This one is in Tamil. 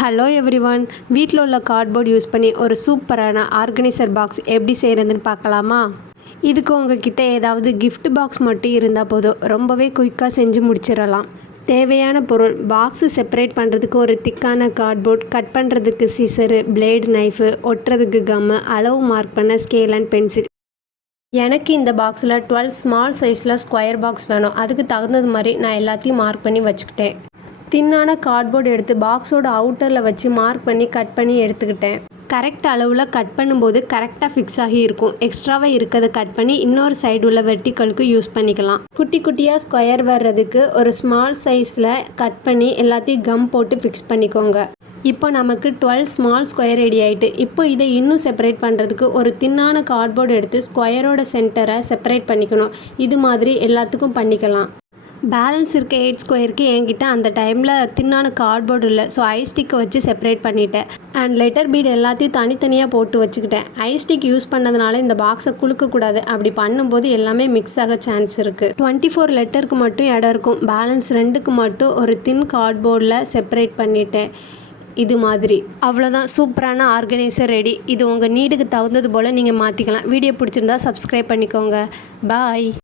ஹலோ எவ்ரிவன், வீட்டில் உள்ள கார்ட்போர்ட் யூஸ் பண்ணி ஒரு சூப்பரான ஆர்கனைசர் பாக்ஸ் எப்படி செய்கிறதுன்னு பார்க்கலாமா? இதுக்கு உங்ககிட்ட ஏதாவது கிஃப்ட் பாக்ஸ் மட்டும் இருந்தால் போதும், ரொம்பவே குயிக்காக செஞ்சு முடிச்சிடலாம். தேவையான பொருள்: பாக்ஸு செப்பரேட் பண்ணுறதுக்கு ஒரு திக்கான கார்ட்போர்ட், கட் பண்ணுறதுக்கு சிசரு, பிளேடு, நைஃபு, ஒட்டுறதுக்கு கம்மு, அளவு மார்க் பண்ண ஸ்கேல் அண்ட் பென்சில். எனக்கு இந்த பாக்ஸில் 12 ஸ்மால் சைஸில் ஸ்கொயர் பாக்ஸ் வேணும். அதுக்கு தகுந்தது மாதிரி நான் எல்லாத்தையும் மார்க் பண்ணி வச்சுக்கிட்டேன். தின்னான கார்ட்போர்டு எடுத்து பாக்ஸோட அவுட்டரில் வச்சு மார்க் பண்ணி கட் பண்ணி எடுத்துக்கிட்டேன். கரெக்ட் அளவில் கட் பண்ணும்போது கரெக்டாக ஃபிக்ஸ் ஆகி இருக்கும். எக்ஸ்ட்ராவாக இருக்கிறத கட் பண்ணி இன்னொரு சைடு உள்ள வெர்டிக்கலுக்கு யூஸ் பண்ணிக்கலாம். குட்டி குட்டியாக ஸ்கொயர் வர்றதுக்கு ஒரு ஸ்மால் சைஸில் கட் பண்ணி எல்லாத்தையும் கம் போட்டு ஃபிக்ஸ் பண்ணிக்கோங்க. இப்போ நமக்கு 12 ஸ்மால் ஸ்கொயர் ரெடி ஆகிட்டு. இப்போ இதை இன்னும் செப்பரேட் பண்ணுறதுக்கு ஒரு தின்னான கார்ட்போர்டு எடுத்து ஸ்கொயரோட சென்டரை செப்பரேட் பண்ணிக்கணும். இது மாதிரி எல்லாத்துக்கும் பண்ணிக்கலாம். பேலன்ஸ் இருக்க 8 ஸ்கொயருக்கு என்கிட்ட அந்த டைமில் தின்னான கார்ட்போர்டு இல்லை. ஸோ ஐஸ்டிக்கை வச்சு செப்பரேட் பண்ணிட்டேன். அண்ட் லெட்டர் பீட் எல்லாத்தையும் தனித்தனியாக போட்டு வச்சுக்கிட்டேன். ஐஸ்டிக் யூஸ் பண்ணதுனால இந்த பாக்ஸை குலுக்கக்கூடாது. அப்படி பண்ணும்போது எல்லாமே மிக்ஸ் ஆக சான்ஸ் இருக்குது. 24 லெட்டருக்கு மட்டும் இடம் இருக்கும். பேலன்ஸ் 2க்கு மட்டும் ஒரு தின் கார்ட்போர்டில் செப்பரேட் பண்ணிட்டேன். இது மாதிரி அவ்வளோதான், சூப்பரான ஆர்கனைசர் ரெடி. இது உங்கள் நீடுக்கு தகுந்தது போல் நீங்கள் மாற்றிக்கலாம். வீடியோ பிடிச்சிருந்தா சப்ஸ்கிரைப் பண்ணிக்கோங்க. பாய்.